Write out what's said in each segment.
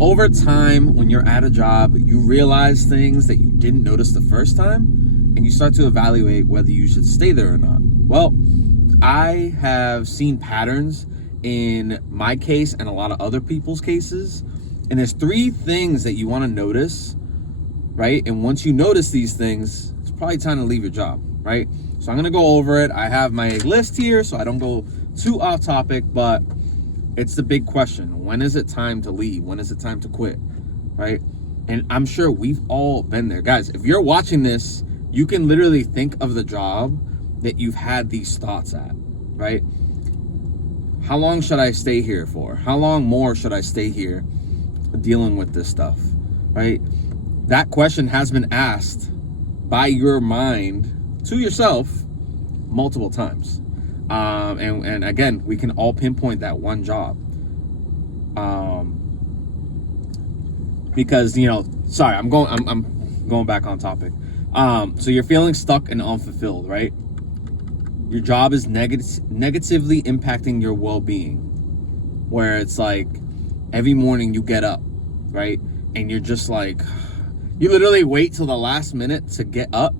over time, when you're at a job, you realize things that you didn't notice the first time, and you start to evaluate whether you should stay there or not. Well, I have seen patterns in my case and a lot of other people's cases, and there's three things that you want to notice, right? And once you notice these things, it's probably time to leave your job, right? So I'm going to go over it. I have my list here so I don't go too off topic, but it's the big question. When is it time to leave? When is it time to quit, right? And I'm sure we've all been there. Guys, if you're watching this, you can literally think of the job that you've had these thoughts at, right? How long should I stay here for? How long more should I stay here dealing with this stuff, right? That question has been asked by your mind to yourself multiple times. And again, we can all pinpoint that one job. Because, sorry, I'm going back on topic. So you're feeling stuck and unfulfilled, right? Your job is negatively impacting your well-being, where it's like every morning you get up, right? And you're just like, you literally wait till the last minute to get up,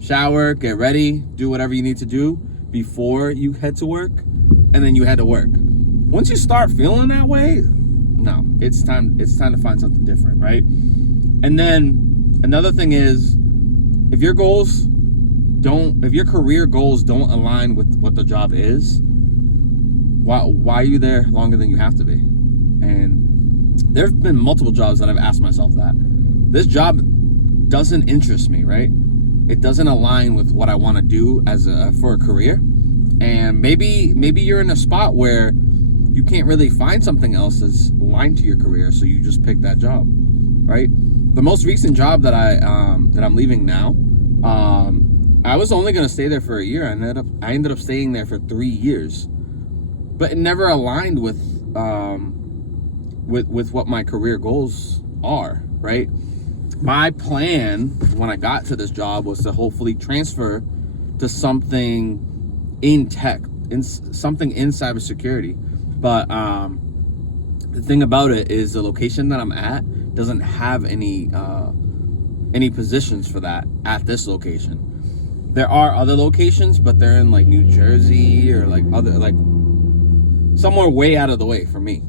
shower, get ready, do whatever you need to do before you head to work, and then you head to work. Once you start feeling that way, no, it's time to find something different, right? And then another thing is, if your career goals don't align with what the job is, why are you there longer than you have to be? And there have been multiple jobs that I've asked myself that. This job doesn't interest me, right? It doesn't align with what I want to do for a career. And maybe you're in a spot where you can't really find something else that's aligned to your career, so you just pick that job, right? The most recent job that I'm leaving now, I was only going to stay there for a year. I ended up staying there for 3 years, but it never aligned with what my career goals are, right? My plan when I got to this job was to hopefully transfer to something in tech, something in cybersecurity. But the thing about it is the location that I'm at doesn't have any positions for that at this location. There are other locations, but they're in like New Jersey or like somewhere way out of the way for me.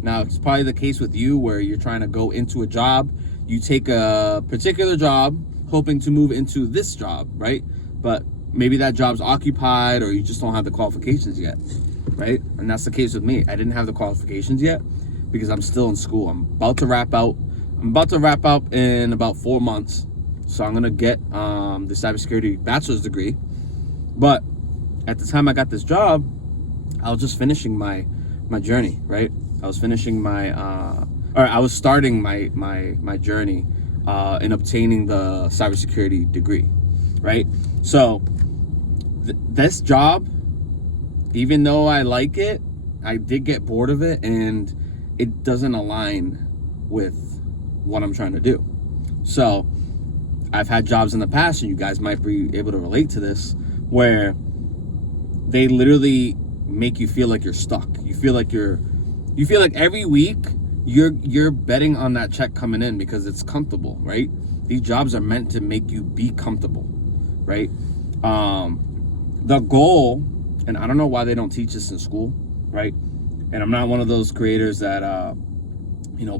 Now, it's probably the case with you where you're trying to go into a job. You take a particular job hoping to move into this job, right? But maybe that job's occupied or you just don't have the qualifications yet, right? And that's the case with me. I didn't have the qualifications yet because I'm still in school. I'm about to wrap out in about 4 months. So I'm going to get the cybersecurity bachelor's degree. But at the time I got this job, I was just finishing my journey, right? I was finishing I was starting my journey in obtaining the cybersecurity degree, right? So this job, even though I like it, I did get bored of it, and it doesn't align with what I'm trying to do. So I've had jobs in the past, and you guys might be able to relate to this, where they literally make you feel like you're stuck. You feel like every week you're betting on that check coming in because it's comfortable, right? These jobs are meant to make you be comfortable, right? The goal, and I don't know why they don't teach this in school, right? And I'm not one of those creators that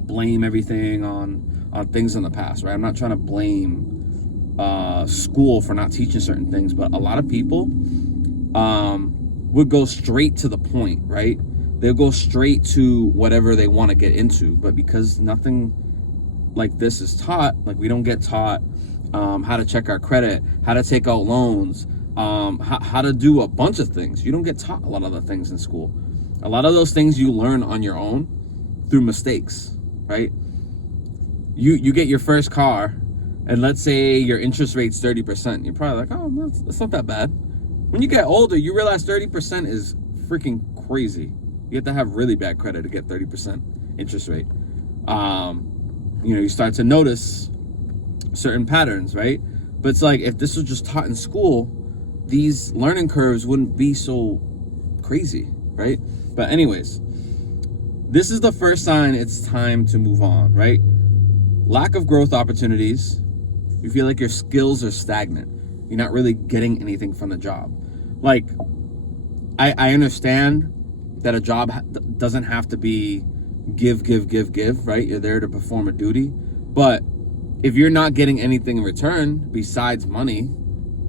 blame everything on things in the past, right? I'm not trying to blame school for not teaching certain things, but a lot of people would go straight to the point, right? They'll go straight to whatever they want to get into, but because nothing like this is taught, like we don't get taught how to check our credit, how to take out loans, how to do a bunch of things. You don't get taught a lot of the things in school. A lot of those things you learn on your own through mistakes, right? You get your first car, and let's say your interest rate's 30%. You're probably like, oh, that's not that bad. When you get older, you realize 30% is freaking crazy. You have to have really bad credit to get 30% interest rate. You start to notice certain patterns, right? But it's like, if this was just taught in school, these learning curves wouldn't be so crazy, right? But anyways, this is the first sign it's time to move on, right? Lack of growth opportunities. You feel like your skills are stagnant. You're not really getting anything from the job. Like, I understand that a job doesn't have to be give, right? You're there to perform a duty. But if you're not getting anything in return besides money,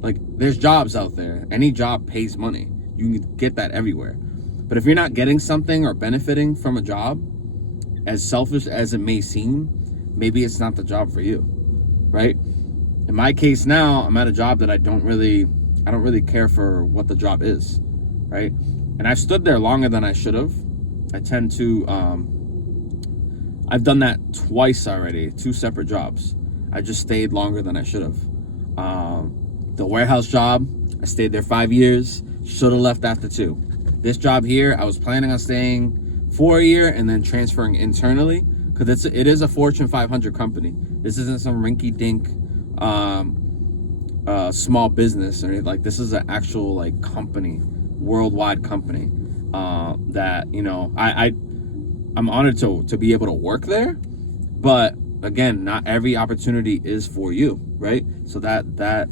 like, there's jobs out there. Any job pays money. You can get that everywhere. But if you're not getting something or benefiting from a job, as selfish as it may seem, maybe it's not the job for you, right? In my case now, I'm at a job that I don't really care for what the job is, right? And I've stood there longer than I should have. I tend to, I've done that twice already, 2 separate jobs. I just stayed longer than I should have. The warehouse job, I stayed there 5 years, should have left after 2. This job here, I was planning on staying for a year and then transferring internally, because it is a Fortune 500 company. This isn't some rinky-dink small business or anything. Like, this is an actual, like, company, worldwide company, that, you know, I'm honored to be able to work there. But again, not every opportunity is for you, right? So that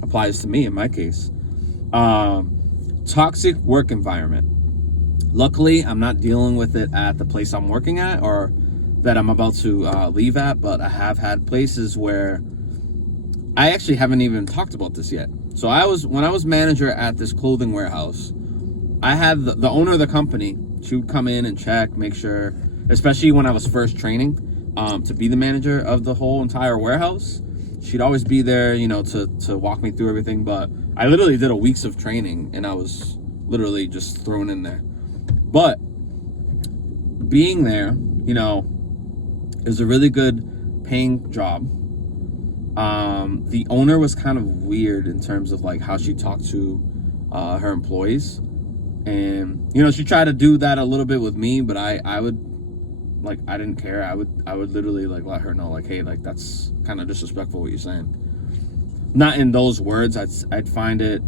applies to me in my case. Toxic work environment. Luckily, I'm not dealing with it at the place I'm working at or that I'm about to leave at, but I have had places where I actually haven't even talked about this yet. So when I was manager at this clothing warehouse, I had the owner of the company. She would come in and check, make sure, especially when I was first training, to be the manager of the whole entire warehouse. She'd always be there, you know, to walk me through everything. But I literally did a weeks of training and I was literally just thrown in there. But being there, you know, is a really good paying job. The owner was kind of weird in terms of like how she talked to her employees. And, you know, she tried to do that a little bit with me, but I would, like, I didn't care. I would literally, like, let her know, like, hey, like, that's kind of disrespectful what you're saying. Not in those words. I'd find it,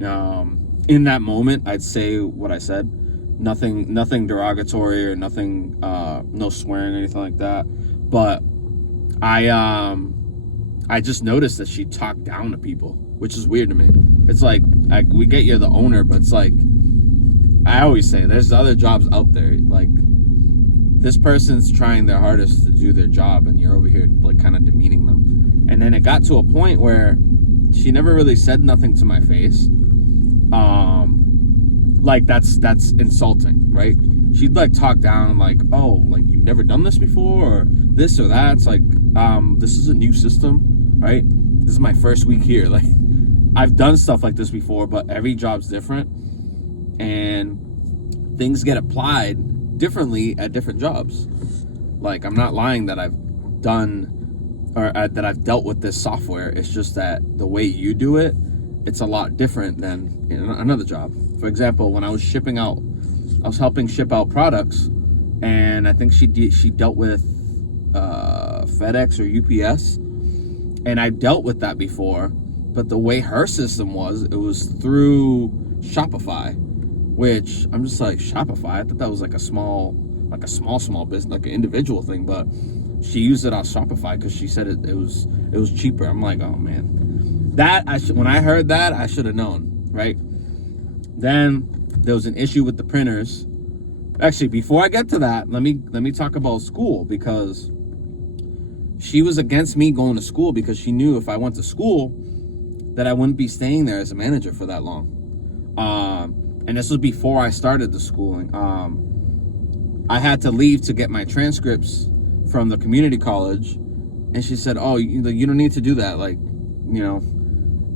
in that moment, I'd say what I said. Nothing derogatory or nothing, no swearing or anything like that. But I just noticed that she talked down to people, which is weird to me. It's like, we get you're the owner, but it's like, I always say there's other jobs out there. Like, this person's trying their hardest to do their job and you're over here like kind of demeaning them. And then it got to a point where she never really said nothing to my face. Like that's insulting, right? She'd like talk down and like, oh, like you've never done this before or this or that. It's like, this is a new system, right? This is my first week here. Like, I've done stuff like this before, but every job's different. And things get applied differently at different jobs. Like, I'm not lying that I've done or that I've dealt with this software. It's just that the way you do it, it's a lot different than in another job. For example, when I was helping ship out products, and I think she dealt with FedEx or UPS, and I dealt with that before. But the way her system was, it was through Shopify. Which I'm just like, Shopify? I thought that was like a small business, like an individual thing. But she used it on Shopify because she said it was cheaper. I'm like, oh man, when I heard that, I should have known, right? Then there was an issue with the printers. Actually, before I get to that, let me talk about school, because she was against me going to school because she knew if I went to school that I wouldn't be staying there as a manager for that long. And this was before I started the schooling. I had to leave to get my transcripts from the community college. And she said, oh, you don't need to do that. Like, you know,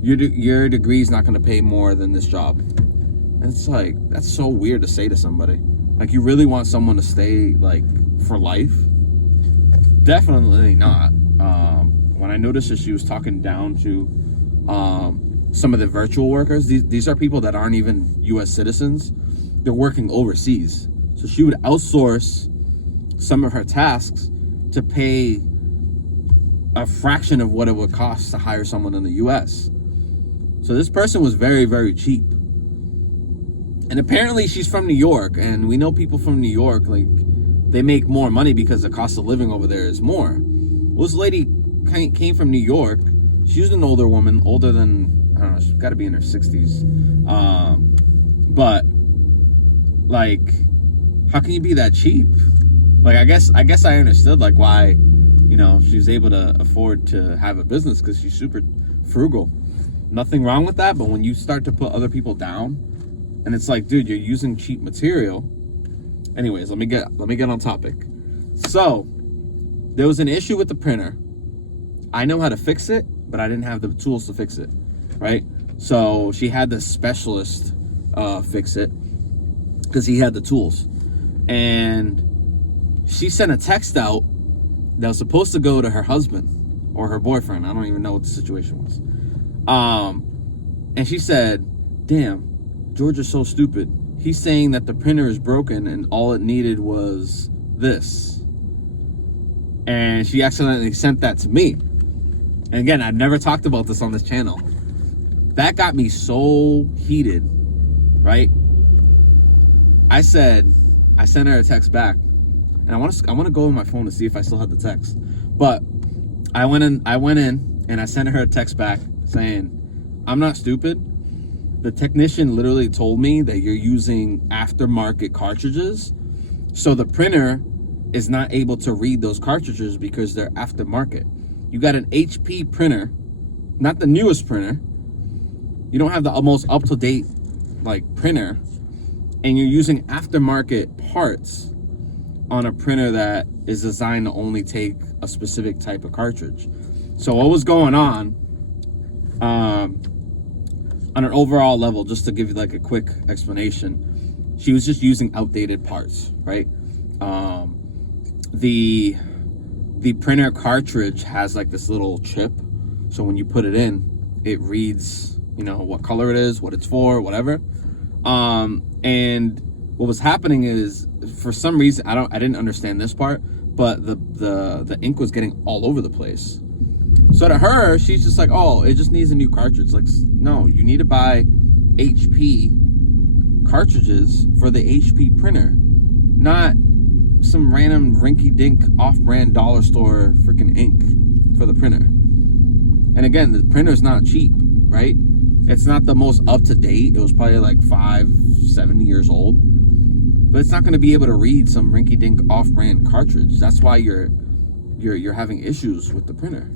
your degree's not going to pay more than this job. And it's like, that's so weird to say to somebody. Like, you really want someone to stay, like, for life? Definitely not. When I noticed that she was talking down to some of the virtual workers, these are people that aren't even U.S. citizens. They're working overseas. So she would outsource some of her tasks to pay a fraction of what it would cost to hire someone in the U.S. So this person was very, very cheap. And apparently she's from New York, and we know people from New York, like, they make more money because the cost of living over there is more. Well, this lady came from New York. She was an older woman, older than, I don't know, she's got to be in her 60s. But, like, how can you be that cheap? Like, I guess I understood, like, why, you know, she was able to afford to have a business, because she's super frugal. Nothing wrong with that, but when you start to put other people down, and it's like, dude, you're using cheap material. Anyways, let me get on topic. So, there was an issue with the printer. I know how to fix it, but I didn't have the tools to fix it, right? So she had the specialist fix it, because he had the tools. And she sent a text out that was supposed to go to her husband or her boyfriend. I don't even know what the situation was. And she said, damn, George is so stupid. He's saying that the printer is broken and all it needed was this. And she accidentally sent that to me. And again, I've never talked about this on this channel. That got me so heated, right? I sent her a text back, and I want to go on my phone to see if I still have the text. But I went in and I sent her a text back saying, I'm not stupid. The technician literally told me that you're using aftermarket cartridges, so the printer is not able to read those cartridges because they're aftermarket. You got an HP printer, not the newest printer. You don't have the most up-to-date like printer, and you're using aftermarket parts on a printer that is designed to only take a specific type of cartridge. So what was going on an overall level, just to give you like a quick explanation, she was just using outdated parts, right? The printer cartridge has like this little chip, so when you put it in, it reads, you know, what color it is, what it's for, whatever. And what was happening is, for some reason, I didn't understand this part, but the ink was getting all over the place. So to her, she's just like, oh, it just needs a new cartridge. Like, no, you need to buy HP cartridges for the HP printer, not some random rinky-dink off-brand dollar store freaking ink for the printer. And again, the printer's not cheap, right? It's not the most up-to-date. It was probably like 5-7 years old, but it's not going to be able to read some rinky-dink off-brand cartridge. That's why you're having issues with the printer.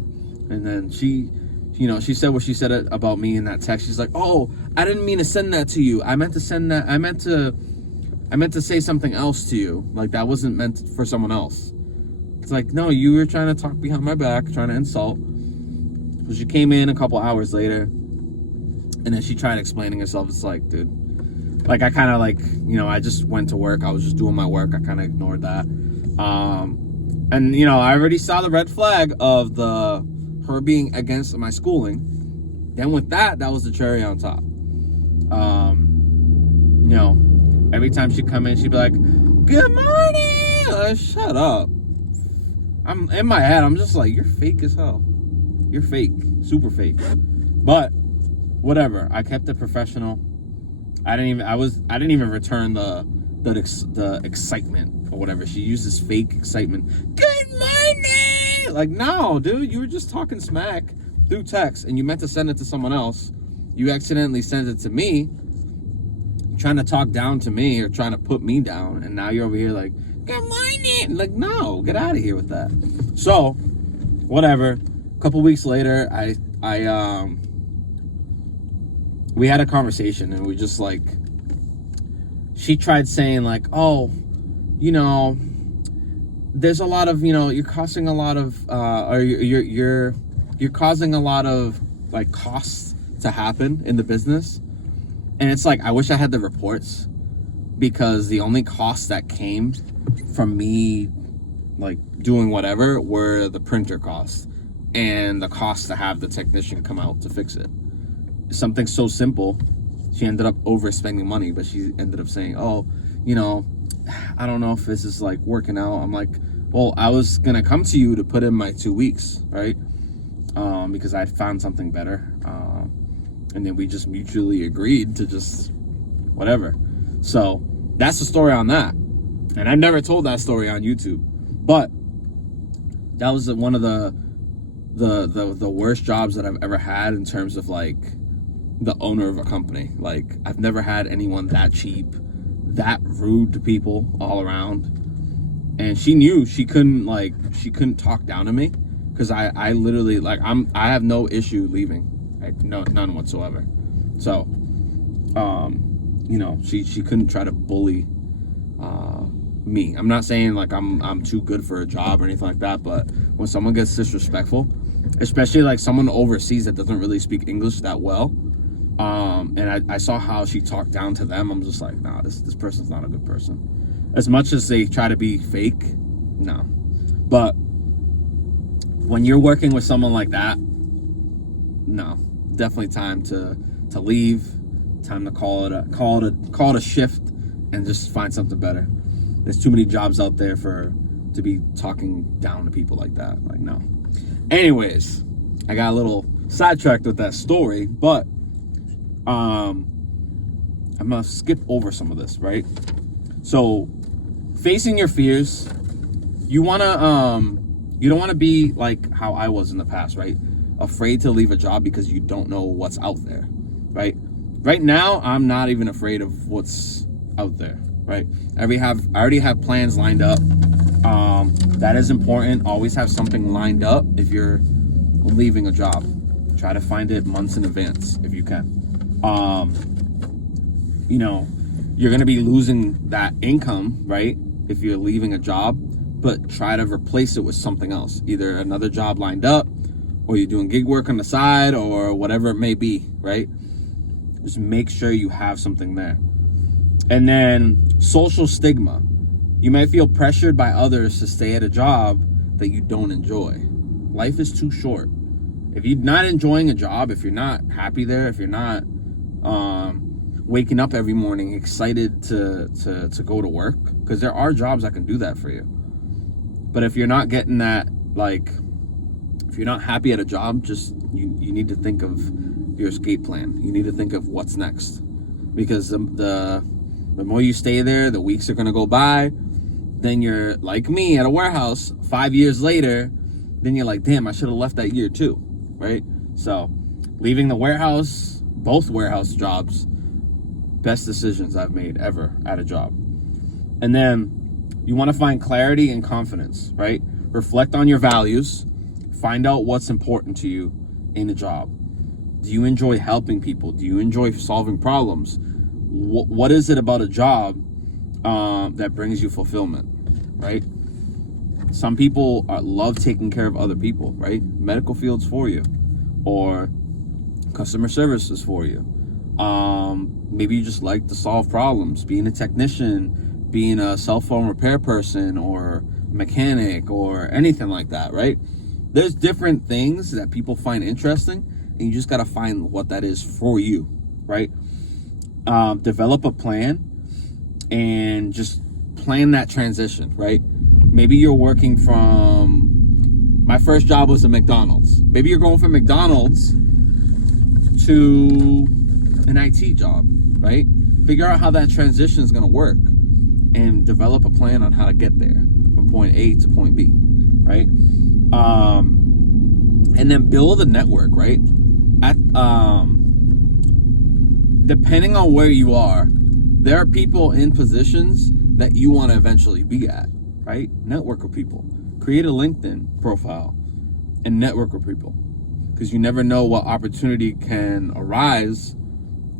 And then she said what she said about me in that text. She's like, oh, I didn't mean to send that to you. I meant to say something else to you. Like, that wasn't meant for someone else. It's like, no, you were trying to talk behind my back, trying to insult. So she came in a couple hours later, and then she tried explaining herself. It's like, dude, like, I kind of like, you know, I just went to work. I was just doing my work. I kind of ignored that. And, you know, I already saw the red flag of her being against my schooling. Then with that was the cherry on top. You know, every time she'd come in, she'd be like, good morning. Shut up. I'm in my head, I'm just like, you're fake as hell. You're fake, super fake. But whatever, I kept it professional. I didn't even return the excitement or whatever. She uses fake excitement. Good morning. Like, no, dude, you were just talking smack through text, and you meant to send it to someone else. You accidentally sent it to me, trying to talk down to me or trying to put me down, and now you're over here like, good morning. Like, no, get out of here with that. So, whatever. A couple weeks later, we had a conversation, and we just like, she tried saying like, oh, you know, there's a lot of, you know, you're causing a lot of or you're causing a lot of like costs to happen in the business. And it's like, I wish I had the reports, because the only costs that came from me like doing whatever were the printer costs and the cost to have the technician come out to fix it. Something so simple. She ended up overspending money, but she ended up saying, oh, you know, I don't know if this is like working out. I'm like, well, I was gonna come to you to put in my 2 weeks, right? Because I found something better. And then we just mutually agreed to just whatever. So that's the story on that. And I've never told that story on YouTube, but that was one of the worst jobs that I've ever had in terms of like the owner of a company. Like, I've never had anyone that cheap, that rude to people all around. And she knew she couldn't talk down to me, because I literally, like, I have no issue leaving, right? No, none whatsoever. So you know, she couldn't try to bully me. I'm not saying like I'm too good for a job or anything like that, but when someone gets disrespectful, especially like someone overseas that doesn't really speak English that well, and I saw how she talked down to them, I'm just like, nah, this person's not a good person. As much as they try to be fake, no. But when you're working with someone like that, no, definitely time to leave. Time to call it a shift and just find something better. There's too many jobs out there to be talking down to people like that. Like, no. Anyways, I got a little sidetracked with that story, but I'm gonna skip over some of this, right? So, facing your fears, you don't wanna be like how I was in the past, right? Afraid to leave a job because you don't know what's out there, right? Right now, I'm not even afraid of what's out there, right? I already have plans lined up. That is important. Always have something lined up if you're leaving a job. Try to find it months in advance if you can. You know, you're going to be losing that income, right? If you're leaving a job, but try to replace it with something else. Either another job lined up, or you're doing gig work on the side, or whatever it may be, right? Just make sure you have something there. And then social stigma. You might feel pressured by others to stay at a job that you don't enjoy. Life is too short. If you're not enjoying a job, if you're not happy there, if you're not waking up every morning excited to go to work, because there are jobs that can do that for you. But if you're not getting that, like, if you're not happy at a job, just you need to think of your escape plan. You need to think of what's next, because the more you stay there, the weeks are going to go by. Then you're like me at a warehouse 5 years later. Then you're like, damn, I should have left that year too, right? So leaving the warehouse, both warehouse jobs, best decisions I've made ever at a job. And then you want to find clarity and confidence, right? Reflect on your values. Find out what's important to you in a job. Do you enjoy helping people? Do you enjoy solving problems? What is it about a job that brings you fulfillment, right? Some people love taking care of other people, right? Medical field's for you, or customer service is for you. Maybe you just like to solve problems, being a technician, being a cell phone repair person, or mechanic, or anything like that, right? There's different things that people find interesting, and you just got to find what that is for you, right? Develop a plan and just plan that transition, right? Maybe you're working from, my first job was at McDonald's. Maybe you're going from McDonald's to an IT job, right? Figure out how that transition is going to work and develop a plan on how to get there from point A to point B, right? And then build a network, right? Depending on where you are, there are people in positions that you want to eventually be at, right? Network with people. Create a LinkedIn profile and network with people, because you never know what opportunity can arise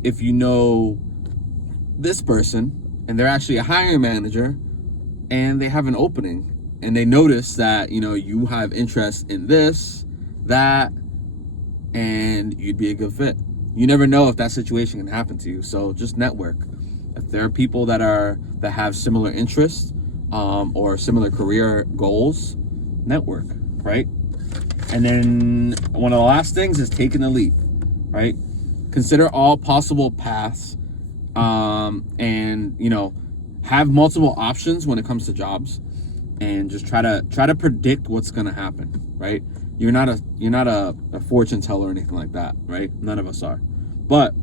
if you know this person and they're actually a hiring manager and they have an opening and they notice that, you know, you have interest in this, that, and you'd be a good fit. You never know if that situation can happen to you. So just network. If there are people that have similar interests or similar career goals, network, right? And then one of the last things is taking the leap, right? Consider all possible paths, and, you know, have multiple options when it comes to jobs, and just try to predict what's going to happen, right? You're not a fortune teller or anything like that, right? None of us are. But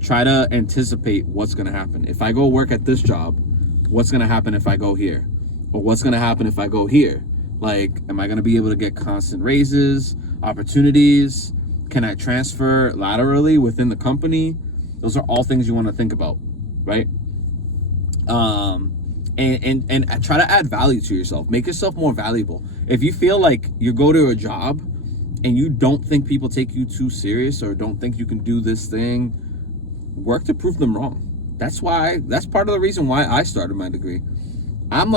Try to anticipate what's going to happen. If I go work at this job, what's going to happen if I go here? Or what's going to happen if I go here? Like, am I going to be able to get constant raises, opportunities? Can I transfer laterally within the company? Those are all things you want to think about, right? And try to add value to yourself. Make yourself more valuable. If you feel like you go to a job and you don't think people take you too serious or don't think you can do this thing, work to prove them wrong. That's part of the reason why I started my degree. I'm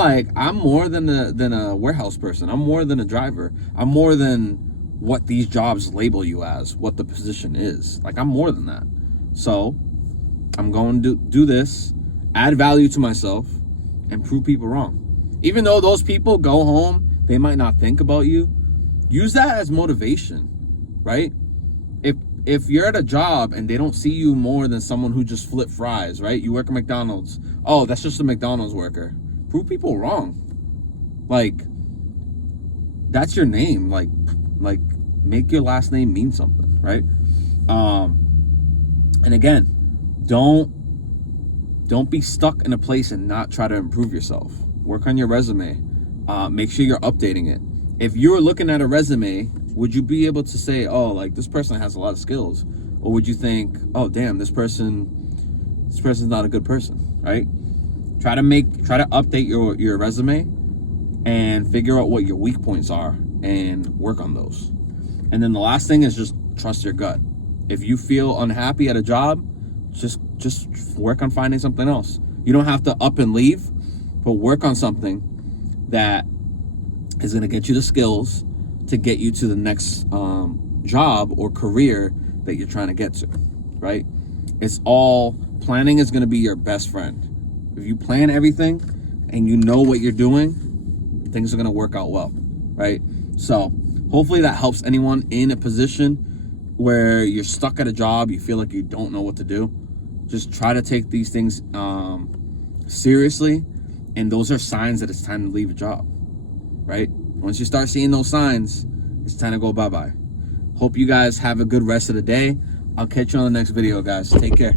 more than a warehouse person. I'm more than a driver. I'm more than what these jobs label you as, what the position is. Like, I'm more than that. So I'm going to do this, add value to myself, and prove people wrong. Even though those people go home, they might not think about you. Use that as motivation, right? If you're at a job and they don't see you more than someone who just flip fries, right? You work at McDonald's. Oh, that's just a McDonald's worker. Prove people wrong. Like, that's your name. Like make your last name mean something, right? And again, don't be stuck in a place and not try to improve yourself. Work on your resume. Make sure you're updating it. If you're looking at a resume, would you be able to say, oh, like, this person has a lot of skills? Or would you think, oh, damn, this person's not a good person, right? Try to update your resume and figure out what your weak points are and work on those. And then the last thing is just trust your gut. If you feel unhappy at a job, just work on finding something else. You don't have to up and leave, but work on something that is going to get you the skills to get you to the next job or career that you're trying to get to, right? Planning is going to be your best friend. If you plan everything and you know what you're doing, things are going to work out well, right? So hopefully that helps anyone in a position where you're stuck at a job, you feel like you don't know what to do. Just try to take these things seriously, and those are signs that it's time to leave a job, right? Once you start seeing those signs, it's time to go bye-bye. Hope you guys have a good rest of the day. I'll catch you on the next video, guys. Take care.